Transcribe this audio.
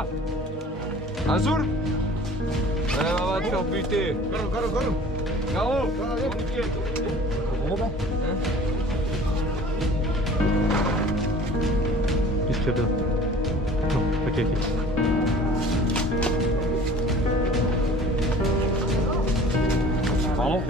Quoi? Azur? On va te faire buter. Caro. Caro, Discrète là. Non, ok. Pardon?